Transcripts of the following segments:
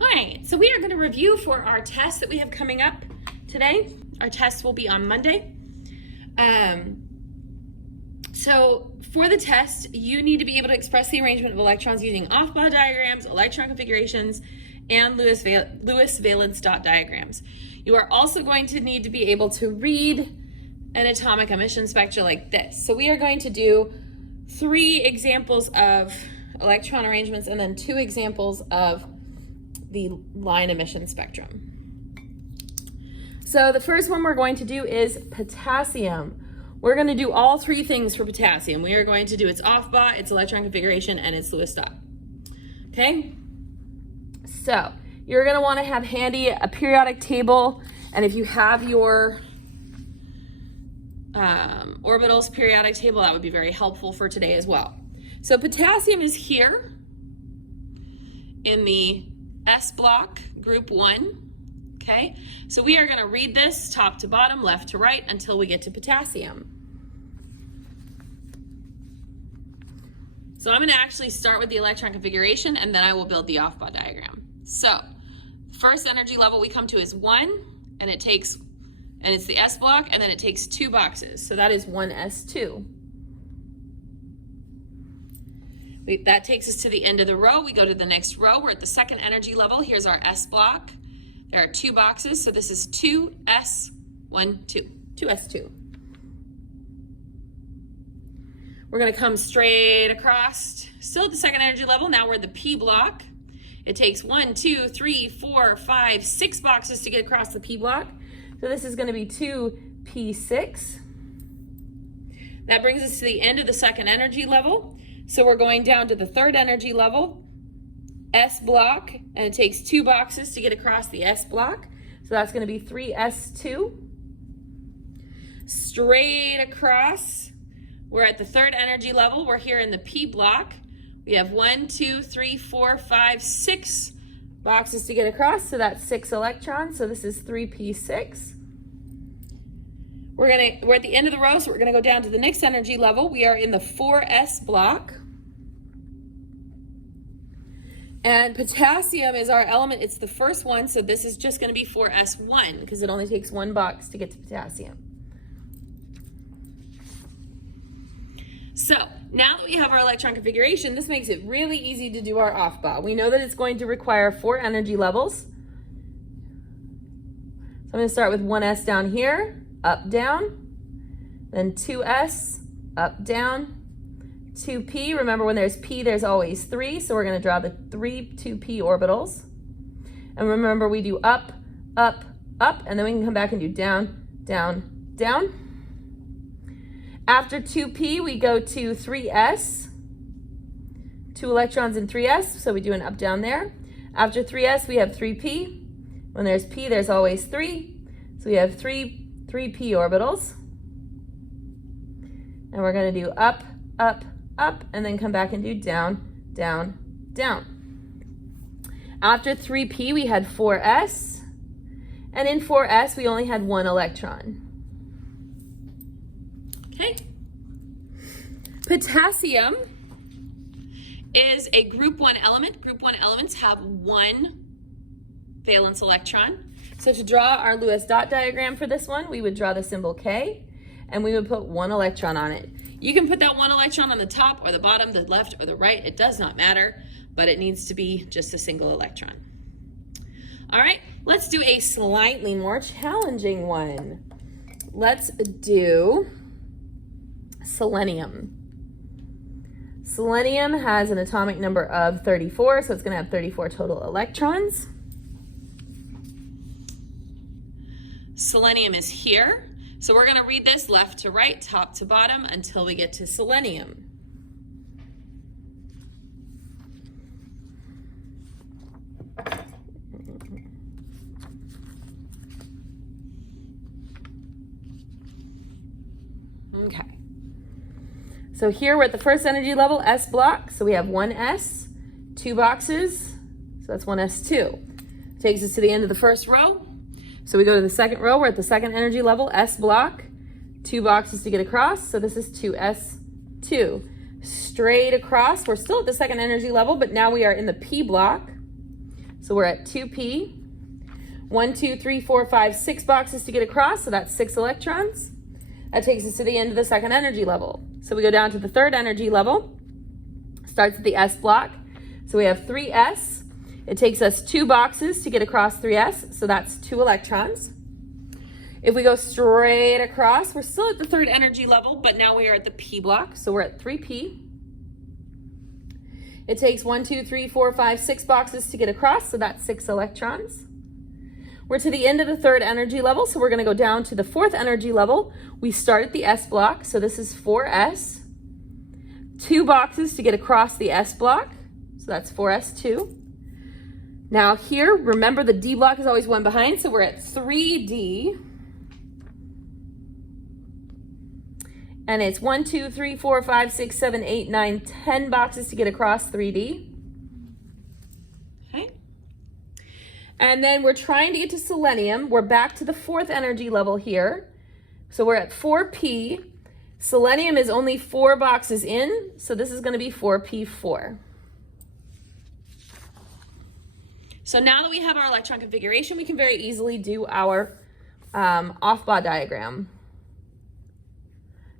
All right, so we are going to review for our test that we have coming up today. Our test will be on Monday. So for the test, you need to be able to express the arrangement of electrons using Offball diagrams, electron configurations, and Lewis valence dot diagrams. You are also going to need to be able to read an atomic emission spectra like this. So we are going to do 3 examples of electron arrangements and then 2 examples of the line emission spectrum. So the first one we're going to do is potassium. We're going to do all 3 things for potassium. We are going to do its Offball, its electron configuration, and its Lewis dot. Okay? So you're going to want to have handy a periodic table, and if you have your orbitals periodic table, that would be very helpful for today as well. So potassium is here in the S block, group 1, okay? So we are going to read this top to bottom, left to right, until we get to potassium. So I'm going to actually start with the electron configuration, and then I will build the Offball diagram. So first energy level we come to is 1, and it's the S block, and then it takes 2 boxes. So that is 1s2. That takes us to the end of the row. We go to the next row. We're at the second energy level. Here's our S block. There are 2 boxes, so this is 2s2. We're going to come straight across, still at the second energy level. Now we're at the P block. It takes 1, 2, 3, 4, 5, 6 boxes to get across the P block. So this is going to be 2p6. That brings us to the end of the second energy level. So we're going down to the third energy level, S block, and it takes 2 boxes to get across the S block. So that's going to be 3s2. Straight across, we're at the third energy level. We're here in the P block. We have 1, 2, 3, 4, 5, 6 boxes to get across. So that's 6 electrons. So this is 3p6. We're at the end of the row, so we're going to go down to the next energy level. We are in the 4s block. And potassium is our element. It's the first one, so this is just going to be 4s1 because it only takes 1 box to get to potassium. So now that we have our electron configuration, this makes it really easy to do our Offball. We know that it's going to require 4 energy levels. So I'm going to start with 1s down here, up, down, then 2s, up, down, 2p. Remember, when there's p, there's always 3, so we're going to draw the 3 2p orbitals. And remember, we do up, up, up, and then we can come back and do down, down, down. After 2p, we go to 3s, 2 electrons in 3s, so we do an up, down there. After 3s, we have 3p. When there's p, there's always 3, so we have 3p orbitals. And we're going to do up, up, up, and then come back and do down, down, down. After 3p, we had 4s, and in 4s, we only had 1 electron. Okay. Potassium is a group 1 element. Group 1 elements have 1 valence electron. So to draw our Lewis dot diagram for this one, we would draw the symbol K, and we would put 1 electron on it. You can put that 1 electron on the top or the bottom, the left or the right. It does not matter, but it needs to be just a single electron. All right, let's do a slightly more challenging one. Let's do selenium. Selenium has an atomic number of 34, so it's going to have 34 total electrons. Selenium is here. So we're going to read this left to right, top to bottom, until we get to selenium. Okay. So here we're at the first energy level, S block. So we have 1s, 2 boxes. So that's 1s2. Takes us to the end of the first row. So we go to the second row. We're at the second energy level, S block. 2 boxes to get across. So this is 2s2. Straight across. We're still at the second energy level, but now we are in the P block. So we're at 2p. 1, 2, 3, 4, 5, 6 boxes to get across, so that's 6 electrons. That takes us to the end of the second energy level. So we go down to the third energy level. Starts at the S block. So we have 3s. It takes us 2 boxes to get across 3s, so that's 2 electrons. If we go straight across, we're still at the third energy level, but now we are at the p block, so we're at 3p. It takes 1, 2, 3, 4, 5, 6 boxes to get across, so that's 6 electrons. We're to the end of the third energy level, so we're going to go down to the fourth energy level. We start at the S block, so this is 4s. 2 boxes to get across the S block, so that's 4s2. Now here, remember the D block is always one behind, so we're at 3d. And it's 1, 2, 3, 4, 5, 6, 7, 8, 9, 10 boxes to get across 3d. Okay. And then we're trying to get to selenium. We're back to the fourth energy level here. So we're at 4p. Selenium is only 4 boxes in, so this is going to be 4p4. So now that we have our electron configuration, we can very easily do our Offball diagram.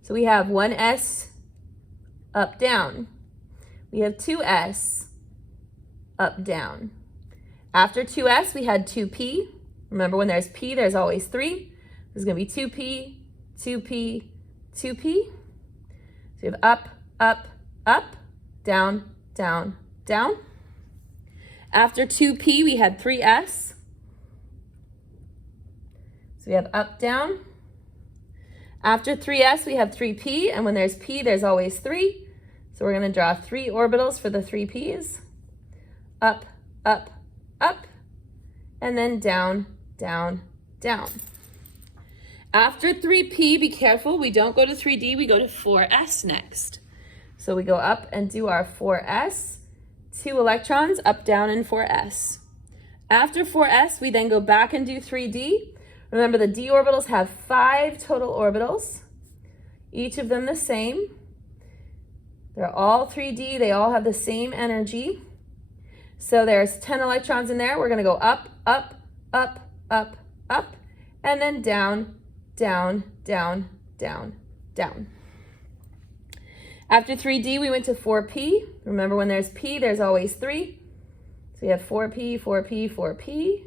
So we have 1s up, down. We have 2s up, down. After 2s, we had 2p. Remember, when there's p, there's always 3. There's going to be 2p, 2p, 2p. So we have up, up, up, down, down, down. After 2p, we had 3s. So we have up, down. After 3s, we have 3p, and when there's p, there's always 3. So we're going to draw 3 orbitals for the 3p's. Up, up, up, and then down, down, down. After 3p, be careful, we don't go to 3d, we go to 4s next. So we go up and do our 4s, 2 electrons, up, down, and 4s. After 4s, we then go back and do 3d. Remember, the d orbitals have 5 total orbitals, each of them the same. They're all 3d, they all have the same energy. So there's 10 electrons in there. We're going to go up, up, up, up, up, and then down, down, down, down, down. After 3d, we went to 4p. Remember, when there's p, there's always 3. So we have 4p, 4p, 4p.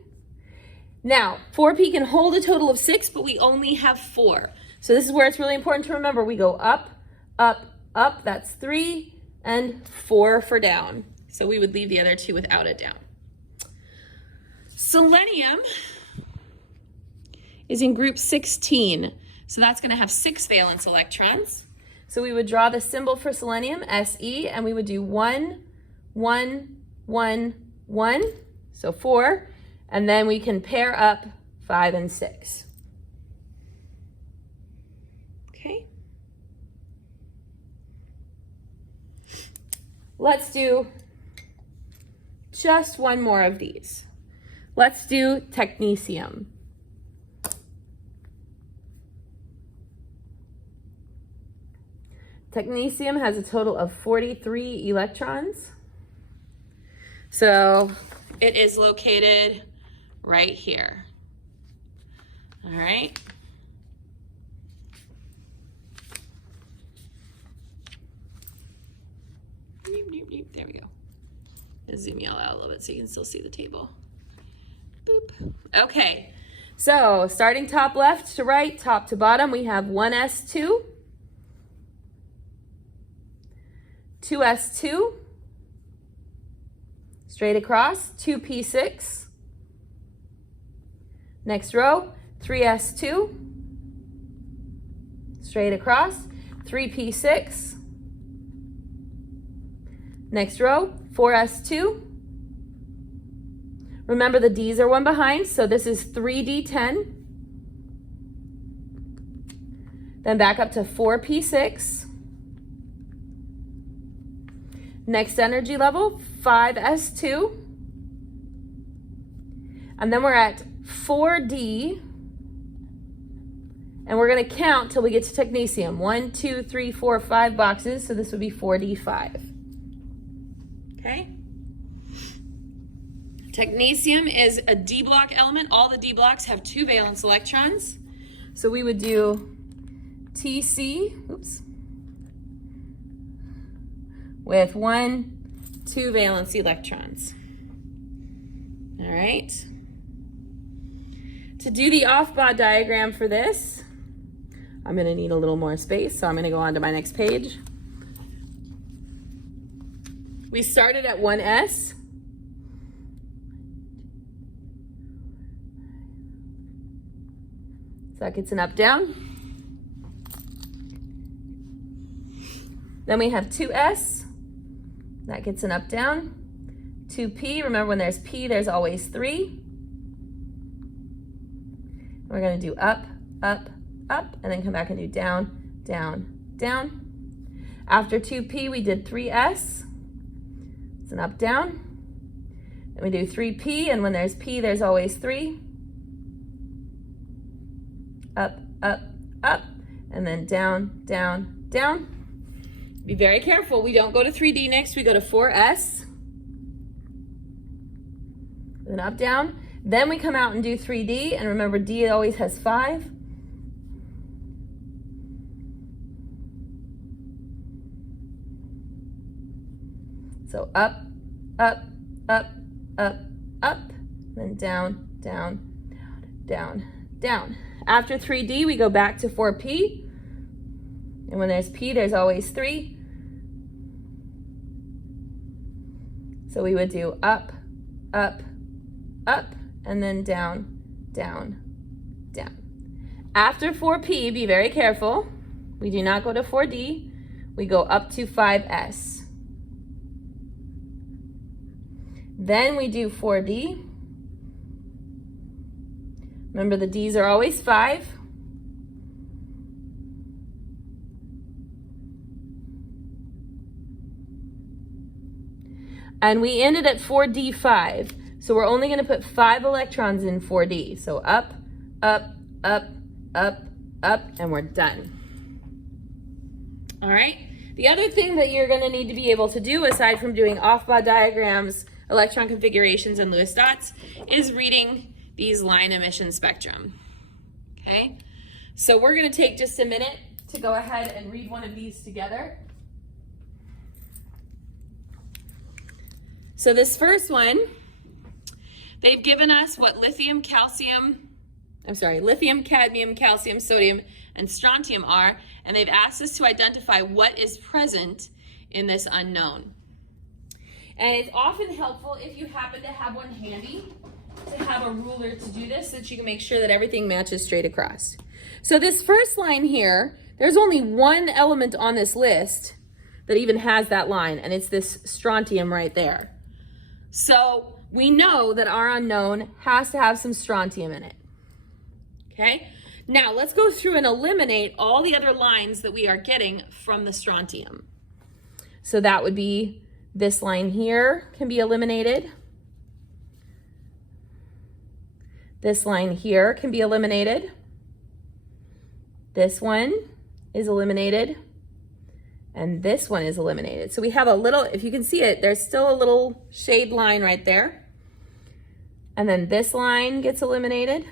Now, 4p can hold a total of 6, but we only have 4. So this is where it's really important to remember. We go up, up, up. That's 3, and 4 for down. So we would leave the other 2 without a down. Selenium is in group 16. So that's going to have 6 valence electrons. So we would draw the symbol for selenium, Se, and we would do 1, 1, 1, 1. So 4. And then we can pair up 5 and 6. Okay. Let's do just one more of these. Let's do technetium. Technetium has a total of 43 electrons. So it is located right here. All right. There we go. Zoom y'all out a little bit so you can still see the table. Boop. Okay. So starting top left to right, top to bottom, we have 1s2, 2s2, straight across, 2p6. Next row, 3s2, straight across, 3p6. Next row, 4s2. Remember, the d's are one behind, so this is 3d10. Then back up to 4p6. Next energy level, 5s2. And then we're at 4d, and we're going to count till we get to technetium. 1, 2, 3, 4, 5 boxes, so this would be 4d5. Okay? Technetium is a D block element. All the D blocks have 2 valence electrons. So we would do TC, oops, with 1, 2 valence electrons. All right. To do the Offball diagram for this, I'm going to need a little more space, so I'm going to go on to my next page. We started at 1s. So that gets an up, down. Then we have 2s. That gets an up, down. 2p, remember when there's p, there's always 3. We're going to do up, up, up, and then come back and do down, down, down. After 2p, we did 3s. It's an up, down. Then we do 3p, and when there's p, there's always 3. Up, up, up, and then down, down, down. Be very careful. We don't go to 3D next. We go to 4s. Then up, down. Then we come out and do 3D, and remember D always has 5. So up, up, up, up, up, then down, down, down, down, down. After 3D, we go back to 4P, and when there's P, there's always 3. So we would do up, up, up, and then down, down, down. After 4P, be very careful. We do not go to 4D. We go up to 5S. Then we do 4D. Remember, the D's are always 5. And we ended at 4D5. So we're only going to put 5 electrons in 4D. So up, up, up, up, up, and we're done. All right. The other thing that you're going to need to be able to do, aside from doing Offball diagrams, electron configurations, and Lewis dots, is reading these line emission spectrum. Okay. So we're going to take just a minute to go ahead and read one of these together. So this first one, they've given us what lithium, cadmium, calcium, sodium, and strontium are, and they've asked us to identify what is present in this unknown. And it's often helpful if you happen to have one handy to have a ruler to do this so that you can make sure that everything matches straight across. So this first line here, there's only one element on this list that even has that line, and it's this strontium right there. So we know that our unknown has to have some strontium in it. Okay, now let's go through and eliminate all the other lines that we are getting from the strontium. So that would be this line here can be eliminated. This line here can be eliminated. This one is eliminated. And this one is eliminated. So we have a little, if you can see it, there's still a little shade line right there. And then this line gets eliminated.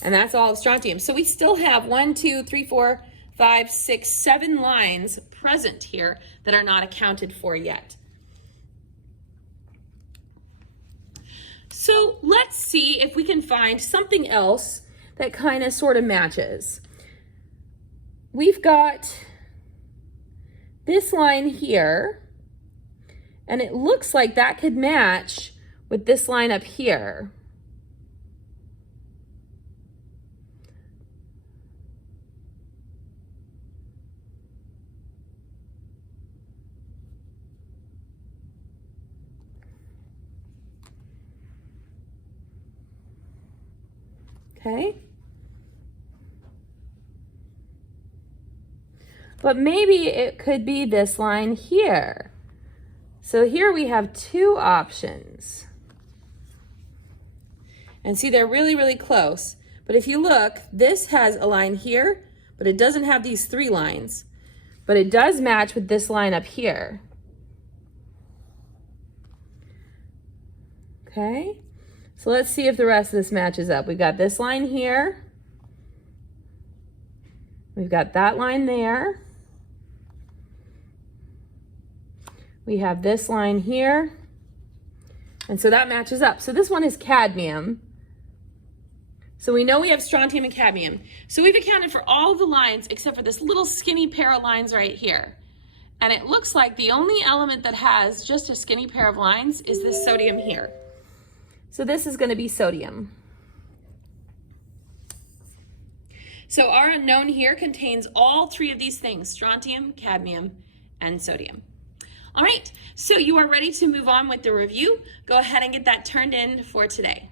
And that's all strontium. So we still have 1, 2, 3, 4, 5, 6, 7 lines present here that are not accounted for yet. So let's see if we can find something else that kind of sort of matches. We've got this line here, and it looks like that could match with this line up here. Okay. But maybe it could be this line here. So here we have 2 options. And see, they're really, really close. But if you look, this has a line here, but it doesn't have these 3 lines. But it does match with this line up here. Okay, so let's see if the rest of this matches up. We've got this line here. We've got that line there. We have this line here. And so that matches up. So this one is cadmium. So we know we have strontium and cadmium. So we've accounted for all the lines except for this little skinny pair of lines right here. And it looks like the only element that has just a skinny pair of lines is this sodium here. So this is going to be sodium. So our unknown here contains all three of these things: strontium, cadmium, and sodium. All right, so you are ready to move on with the review. Go ahead and get that turned in for today.